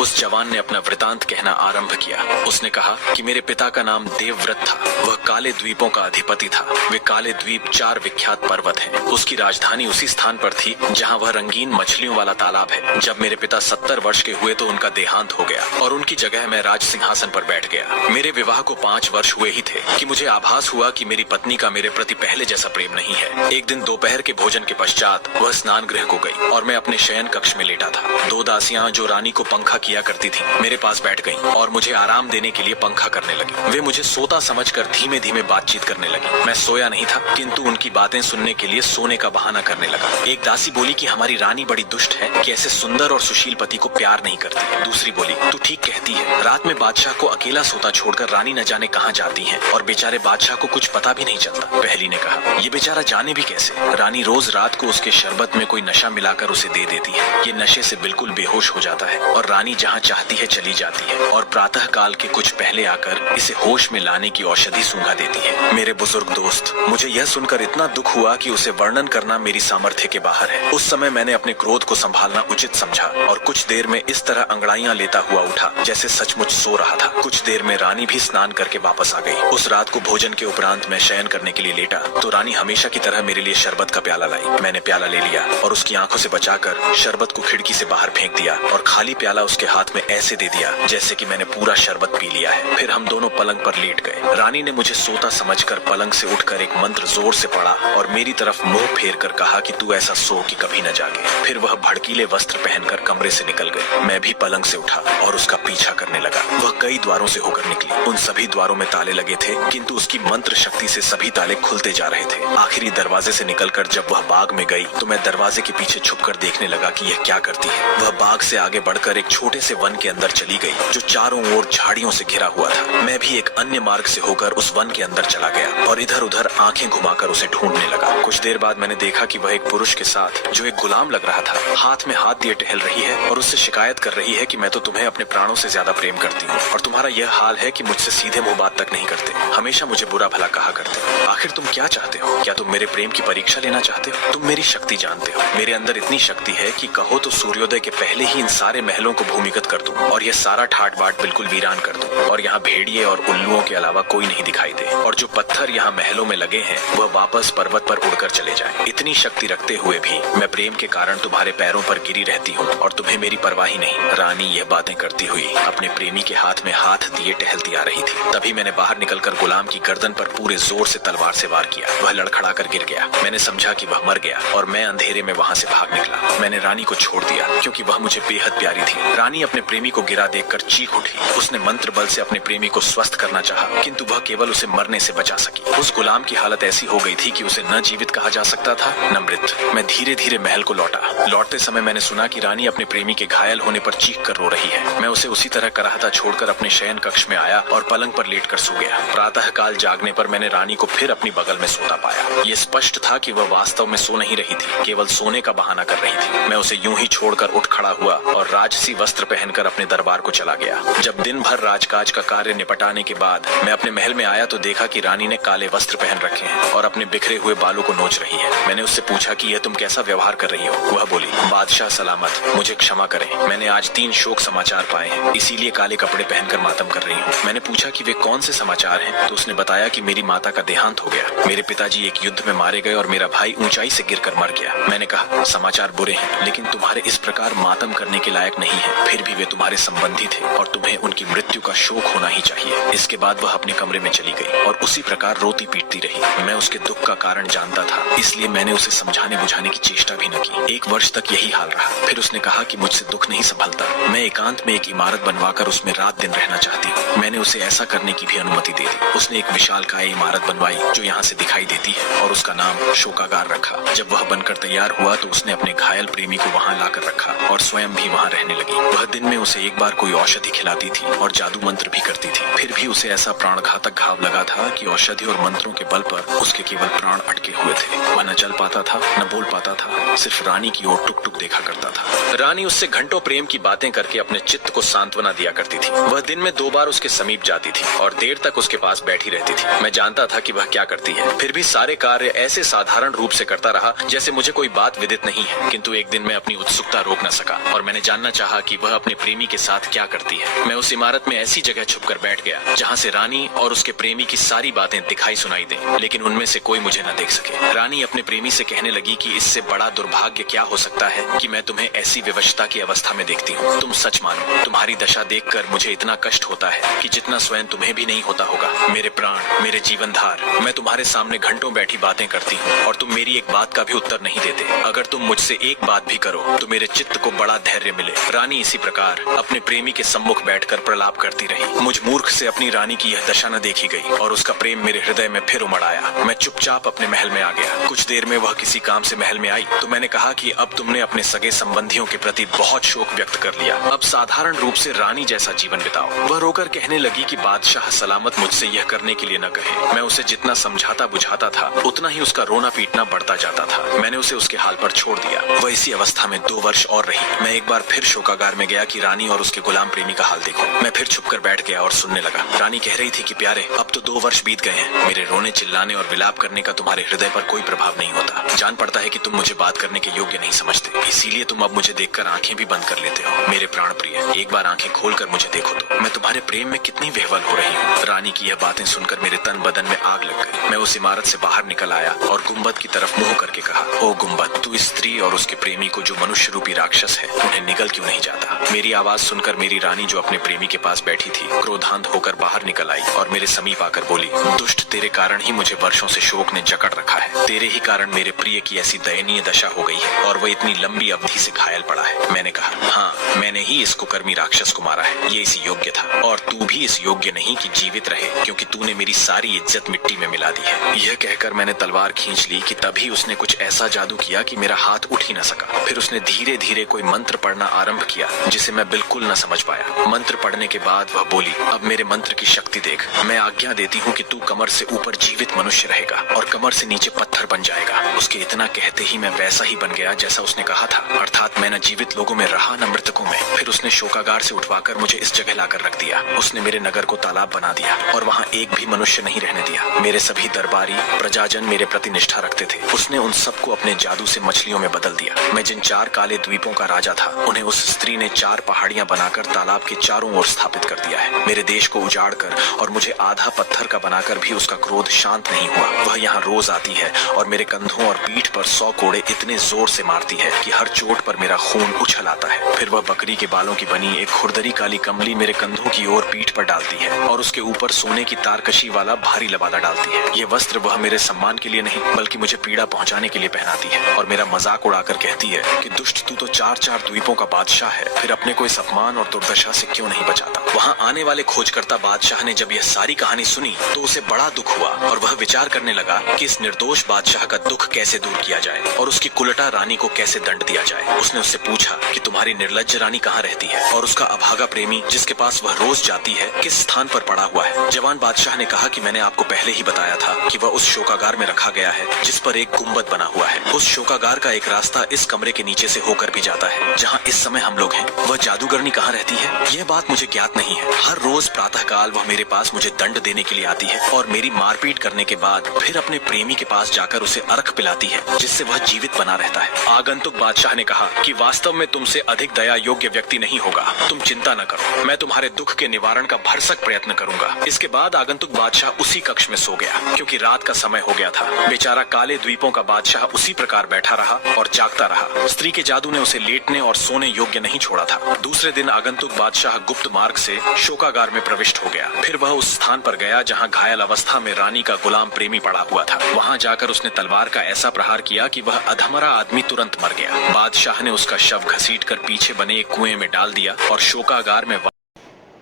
उस जवान ने अपना वृतांत कहना आरंभ किया। उसने कहा कि मेरे पिता का नाम देवव्रत था। वह काले द्वीपों का अधिपति था। वे काले द्वीप 4 विख्यात पर्वत हैं। उसकी राजधानी उसी स्थान पर थी जहां वह रंगीन मछलियों वाला तालाब है। जब मेरे पिता 70 वर्ष के हुए तो उनका देहांत हो गया और उनकी जगह मैं राज सिंहासन पर बैठ गया। मेरे विवाह को 5 वर्ष हुए ही थे कि मुझे आभास हुआ कि मेरी पत्नी का मेरे प्रति पहले जैसा प्रेम नहीं है। एक दिन दोपहर के भोजन के पश्चात वह स्नान गृह को गई और मैं अपने शयन कक्ष में लेटा था। 2 दासियां जो रानी को पंखा किया करती थी मेरे पास बैठ गईं और मुझे आराम देने के लिए पंखा करने लगी। वे मुझे सोता समझकर धीमे धीमे बातचीत करने लगी। मैं सोया नहीं था किंतु उनकी बातें सुनने के लिए सोने का बहाना करने लगा। एक दासी बोली कि हमारी रानी बड़ी दुष्ट है कि ऐसे सुंदर और सुशील पति को प्यार नहीं करती। दूसरी बोली तू ठीक कहती है, रात में बादशाह को अकेला सोता छोड़कर रानी न जाने कहाँ जाती है और बेचारे बादशाह को कुछ पता भी नहीं चलता। पहली ने कहा ये बेचारा जाने भी कैसे, रानी रोज रात को उसके शरबत में कोई नशा मिलाकर उसे दे देती है। ये नशे से बिल्कुल बेहोश हो जाता है और रानी जहाँ चाहती है चली जाती है और प्रातः काल के कुछ पहले आकर इसे होश में लाने की औषधि सूंघा देती है। मेरे बुजुर्ग दोस्त, मुझे यह सुनकर इतना दुख हुआ कि उसे वर्णन करना मेरी सामर्थ्य के बाहर है। उस समय मैंने अपने क्रोध को संभालना उचित समझा और कुछ देर में इस तरह अंगड़ाइयां लेता हुआ उठा जैसे सचमुच सो रहा था। कुछ देर में रानी भी स्नान करके वापस आ गई। उस रात को भोजन के उपरांत मैं शयन करने के लिए लेटा तो रानी हमेशा की तरह मेरे लिए शरबत का प्याला लाई। मैंने प्याला ले लिया और उसकी आंखों से बचाकर शरबत को खिड़की से बाहर फेंक दिया और खाली प्याला उसके हाथ में ऐसे दे दिया जैसे कि मैंने पूरा शरबत पी लिया है। फिर हम दोनों पलंग पर लेट गए। रानी ने मुझे सोता समझकर पलंग से उठकर एक मंत्र जोर से पढ़ा और मेरी तरफ मुंह फेर कर कहा कि तू ऐसा सो कि कभी न जागे। फिर वह भड़कीले वस्त्र पहनकर कमरे से निकल गई। मैं भी पलंग से उठा और उसका पीछा करने लगा। वह कई द्वारों से होकर निकली। उन सभी द्वारों में ताले लगे थे किंतु उसकी मंत्र शक्ति से सभी ताले खुलते जा रहे थे। आखिरी दरवाजे से निकलकर जब वह बाग में गई तो मैं दरवाजे के पीछे छुपकर देखने लगा कि यह क्या करती है। वह बाग से आगे बढ़कर एक छोटे से वन के अंदर चली गई जो चारों ओर झाड़ियों से घिरा हुआ था। मैं भी एक अन्य मार्ग से होकर उस वन के अंदर चला गया और इधर उधर आंखें घुमाकर उसे ढूंढने लगा। कुछ देर बाद मैंने देखा कि वह एक पुरुष के साथ जो एक गुलाम लग रहा था हाथ में हाथ दिए टहल रही है और उससे शिकायत कर रही है कि मैं तो तुम्हें अपने प्राणों से ज्यादा प्रेम करती हूँ और तुम्हारा यह हाल है कि मुझसे सीधे मुंह बात तक नहीं करते, हमेशा मुझे बुरा भला कहा करते हो। आखिर तुम क्या चाहते हो? क्या तुम मेरे प्रेम की परीक्षा लेना चाहते हो? तुम मेरी शक्ति जानते हो। मेरे अंदर इतनी शक्ति है कि कहो तो सूर्योदय के पहले ही इन सारे महलों को भूमिगत कर दूं और यह सारा ठाट बाट बिल्कुल वीरान कर दूं और यहाँ भेड़िए और उल्लुओं के अलावा कोई नहीं दिखाई दे और जो पत्थर यहाँ महलों में लगे हैं वह वापस पर्वत पर उड़कर चले जाएं। इतनी शक्ति रखते हुए भी मैं प्रेम के कारण तुम्हारे पैरों पर गिरी रहती हूँ और तुम्हें मेरी परवाह ही नहीं। रानी यह बातें करती हुई अपने प्रेमी के हाथ में हाथ दिए टहलती आ रही थी। तभी मैंने बाहर निकलकर गुलाम की गर्दन पर पूरे जोर से तलवार से वार किया। वह लड़खड़ा कर गिर गया। मैंने समझा कि वह मर गया और मैं अंधेरे में वहाँ से भाग निकला। मैंने रानी को छोड़ दिया क्योंकि वह मुझे बेहद प्यारी थी। रानी अपने प्रेमी को गिरा देखकर चीख उठी। उसने मंत्र बल से अपने प्रेमी को स्वस्थ करना चाहा किंतु वह केवल उसे मरने से बचा सकी। उस गुलाम की हालत ऐसी हो गई थी कि उसे न जीवित कहा जा सकता था न मृत। मैं धीरे धीरे महल को लौटा। लौटते समय मैंने सुना कि रानी अपने प्रेमी के घायल होने पर चीख कर रो रही है। मैं उसे उसी तरह कराहता छोड़कर अपने शयन कक्ष में आया और पलंग पर लेटकर सो गया। प्रातः काल जागने पर मैंने रानी को फिर अपनी बगल में सोता पाया। ये स्पष्ट था कि वह वास्तव में सो नहीं रही थी, केवल सोने का बहाना कर रही थी। मैं उसे यूं ही छोड़कर उठ खड़ा हुआ और राजसी वस्त्र पहनकर अपने दरबार को चला गया। जब दिन भर राजकाज का कार्य निपटाने के बाद मैं अपने महल में आया तो देखा कि रानी ने काले वस्त्र पहन रखे हैं और अपने बिखरे हुए बालों को नोच रही है। मैंने उससे पूछा कि यह तुम कैसा व्यवहार कर रही हो? वह बोली, बादशाह सलामत, मुझे क्षमा करें, मैंने आज 3 शोक समाचार पाए हैं, इसीलिए काले कपड़े पहनकर मातम कर रही हूँ। मैंने पूछा कि वे कौन से समाचार हैं तो उसने बताया कि मेरी माता का देहांत हो गया, मेरे पिताजी एक युद्ध में मारे गए और मेरा भाई ऊंचाई से गिरकर मर गया। मैंने कहा, समाचार बुरे हैं लेकिन तुम्हारे इस प्रकार मातम करने के लायक नहीं है। फिर भी वे तुम्हारे संबंधी थे और तुम्हें उनकी मृत्यु का शोक होना ही चाहिए। इसके बाद वह अपने कमरे में चली गई और उसी प्रकार रोती पीटती रही। मैं उसके दुख का कारण जानता था, इसलिए मैंने उसे समझाने बुझाने की चेष्टा भी न की। 1 वर्ष तक यही हाल रहा। फिर उसने कहा कि मुझसे दुख नहीं संभलता, मैं एकांत में एक इमारत बनवाकर उसमें रात दिन रहना चाहती हूँ। मैंने उसे ऐसा करने की भी अनुमति दे दी। उसने एक विशालकाय इमारत बनवाई जो यहाँ से दिखाई देती है और उसका नाम शोकागार रखा। जब वह बनकर तैयार हुआ तो उसने अपने घायल प्रेमी को वहाँ लाकर रखा और स्वयं भी वहाँ रहने लगी। वह दिन में उसे एक बार कोई औषधि खिलाती थी और जादू मंत्र भी करती थी। फिर भी उसे ऐसा प्राणघातक घाव लगा था कि औषधि और मंत्रों के बल पर उसके केवल प्राण अटके हुए थे। वह न चल पाता था न बोल पाता था, सिर्फ रानी की ओर टुक टुक देखा करता था। रानी उससे घंटों प्रेम की बातें करके अपने चित्त को सांत्वना दिया करती थी। वह दिन में 2 बार उसके समीप जाती थी और देर तक उसके पास बैठी रहती थी। मैं जानता था कि वह क्या करती है, फिर भी सारे कार्य ऐसे साधारण रूप से करता रहा जैसे मुझे कोई बात विदित नहीं है। किंतु एक दिन मैं अपनी उत्सुकता रोक न सका और मैंने जानना चाहा कि वह वह अपने प्रेमी के साथ क्या करती है। मैं उस इमारत में ऐसी जगह छुपकर बैठ गया जहाँ से रानी और उसके प्रेमी की सारी बातें दिखाई सुनाई दें, लेकिन उनमें से कोई मुझे न देख सके। रानी अपने प्रेमी से कहने लगी कि इससे बड़ा दुर्भाग्य क्या हो सकता है कि मैं तुम्हें ऐसी विवशता की अवस्था में देखती हूँ। तुम सच मानो, तुम्हारी दशा देखकर मुझे इतना कष्ट होता है कि जितना स्वयं तुम्हें भी नहीं होता होगा। मेरे प्राण, मेरे जीवनधार, मैं तुम्हारे सामने घंटों बैठी बातें करती हूँ और तुम मेरी एक बात का भी उत्तर नहीं देते। अगर तुम मुझसे एक बात भी करो तो मेरे चित्त को बड़ा धैर्य मिले। रानी इसी प्रकार अपने प्रेमी के सम्मुख बैठकर प्रलाप करती रही। मुझ मूर्ख से अपनी रानी की यह दशा न देखी गई और उसका प्रेम मेरे हृदय में फिर उमड़ आया। मैं चुपचाप अपने महल में आ गया। कुछ देर में वह किसी काम से महल में आई तो मैंने कहा कि अब तुमने अपने सगे संबंधियों के प्रति बहुत शोक व्यक्त कर लिया, अब साधारण रूप से रानी जैसा जीवन बिताओ। वह रोकर कहने लगी कि बादशाह सलामत मुझसे यह करने के लिए न कहे। मैं उसे जितना समझाता बुझाता था उतना ही उसका रोना पीटना बढ़ता जाता था। मैंने उसे उसके हाल पर छोड़ दिया। वह इसी अवस्था में 2 वर्ष और रही। मैं एक बार फिर शोकागार में गया कि रानी और उसके गुलाम प्रेमी का हाल देखो। मैं फिर छुपकर बैठ गया और सुनने लगा। रानी कह रही थी कि प्यारे, अब तो 2 वर्ष बीत गए हैं। मेरे रोने चिल्लाने और विलाप करने का तुम्हारे हृदय पर कोई प्रभाव नहीं होता। जान पड़ता है कि तुम मुझे बात करने के योग्य नहीं समझते, इसीलिए तुम अब मुझे देखकर आंखें भी बंद कर लेते हो। मेरे प्राण प्रिय, एक बार आंखें खोलकर मुझे देखो तो मैं तुम्हारे प्रेम में कितनी विह्वल हो रही हूँ। रानी की यह बातें सुनकर मेरे तन बदन में आग लग गई। मैं उस इमारत से बाहर निकल आया और गुम्बद की तरफ मुंह करके कहा, ओ गुम्बद, तू इस स्त्री और उसके प्रेमी को जो मनुष्य रूपी राक्षस है उन्हें निगल क्यों नहीं जाता। मेरी आवाज सुनकर मेरी रानी जो अपने प्रेमी के पास बैठी थी क्रोधांत होकर बाहर निकल आई और मेरे समीप आकर बोली, दुष्ट, तेरे कारण ही मुझे वर्षों से शोक ने जकड़ रखा है। तेरे ही कारण मेरे प्रिय की ऐसी दयनीय दशा हो गई है और वह इतनी लंबी अवधि से घायल पड़ा है। मैंने कहा, हाँ, मैंने ही इस कुकर्मी राक्षस को मारा है। ये इस योग्य था और तू भी इस योग्य नहीं कि जीवित रहे, क्योंकि तूने मेरी सारी इज्जत मिट्टी में मिला दी है। यह कहकर मैंने तलवार खींच ली कि तभी उसने कुछ ऐसा जादू किया कि मेरा हाथ उठ ही न सका। फिर उसने धीरे धीरे कोई मंत्र पढ़ना आरंभ किया जिसे मैं बिल्कुल न समझ पाया। मंत्र पढ़ने के बाद वह बोली, अब मेरे मंत्र की शक्ति देख। मैं आज्ञा देती हूँ कि तू कमर से ऊपर जीवित मनुष्य रहेगा और कमर से नीचे पत्थर बन जाएगा। उसके इतना कहते ही मैं वैसा ही बन गया जैसा उसने कहा था, अर्थात मैं न जीवित लोगों में रहा न मृतकों में। फिर उसने शोकागार से उठवाकर मुझे इस जगह लाकर रख दिया। उसने मेरे नगर को तालाब बना दिया और वहाँ एक भी मनुष्य नहीं रहने दिया। मेरे सभी दरबारी प्रजाजन मेरे प्रति निष्ठा रखते थे। उसने उन सबको अपने जादू से मछलियों में बदल दिया। मैं जिन 4 काले द्वीपों का राजा था उन्हें उस स्त्री ने 4 पहाड़ियां बनाकर तालाब के चारों ओर स्थापित कर दिया है। मेरे देश को उजाड़कर और मुझे आधा पत्थर का बनाकर भी उसका क्रोध शांत नहीं हुआ। वह यहाँ रोज आती है और मेरे कंधों और पीठ पर 100 कोड़े इतने जोर से मारती है कि हर चोट पर मेरा खून उछल आता है। फिर वह बकरी के बालों की बनी एक खुरदरी काली कमली मेरे कंधों की ओर पीठ पर डालती है और उसके ऊपर सोने की तारकशी वाला भारी लबादा डालती है। ये वस्त्र वह मेरे सम्मान के लिए नहीं बल्कि मुझे पीड़ा पहुंचाने के लिए पहनाती है और मेरा मजाक उड़ाकर कहती है कि दुष्ट, तू तो 4 द्वीपों का बादशाह है, फिर अपने को इस अपमान और दुर्दशा से क्यों नहीं बचाता। वहाँ आने वाले खोजकर्ता बादशाह ने जब यह सारी कहानी सुनी तो उसे बड़ा दुख हुआ और वह विचार करने लगा कि इस निर्दोष बादशाह का दुख कैसे दूर किया जाए और उसकी कुलटा रानी को कैसे दंड दिया जाए। उसने उससे पूछा कि तुम्हारी निर्लज्ज रानी कहाँ रहती है और उसका अभागा प्रेमी जिसके पास वह रोज जाती है किस स्थान पर पड़ा हुआ है। जवान बादशाह ने कहा कि मैंने आपको पहले ही बताया था कि वह उस शोकागार में रखा गया है जिस पर एक गुम्बद बना हुआ है। उस शोकागार का एक रास्ता इस कमरे के नीचे से होकर भी जाता है जहाँ इस समय हम लोग हैं। वह जादूगरनी कहाँ रहती है यह बात मुझे ज्ञात नहीं है। हर रोज प्रातः काल वह मेरे पास मुझे दंड देने के लिए आती है और मेरी मारपीट करने के बाद फिर अपने प्रेमी के पास जाकर उसे अर्घ पिलाती है जिससे वह जीवित बना रहता है। आगंतुक बादशाह ने कहा कि वास्तव में तुमसे अधिक दया योग्य व्यक्ति नहीं होगा। तुम चिंता न करो, मैं तुम्हारे दुख के निवारण का भरसक प्रयत्न करूंगा। इसके बाद आगंतुक बादशाह उसी कक्ष में सो गया क्योंकि रात का समय हो गया था। बेचारा काले द्वीपों का बादशाह उसी प्रकार बैठा रहा और जागता रहा। स्त्री के जादू ने उसे लेटने और सोने योग्य नहीं छोड़ा था। दूसरे दिन आगंतुक बादशाह गुप्त मार्ग से शोकागार में प्रविष्ट हो गया। फिर वह उस स्थान पर गया जहाँ घायल अवस्था में रानी का गुलाम प्रेमी पड़ा हुआ था। वहाँ जाकर उसने तलवार का ऐसा प्रहार किया कि वह अधमरा आदमी तुरंत मर गया। बादशाह ने उसका शव घसीटकर पीछे बने एक कुएं में डाल दिया और शोकागार में।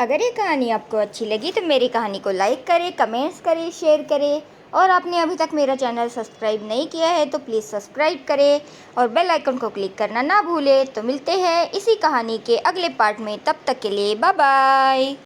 अगर ये कहानी आपको अच्छी लगी तो मेरी कहानी को लाइक करें, कमेंट्स करें, शेयर करें और आपने अभी तक मेरा चैनल सब्सक्राइब नहीं किया है तो प्लीज़ सब्सक्राइब करें और बेल आइकन को क्लिक करना ना भूलें। तो मिलते हैं इसी कहानी के अगले पार्ट में, तब तक के लिए बाय बाय।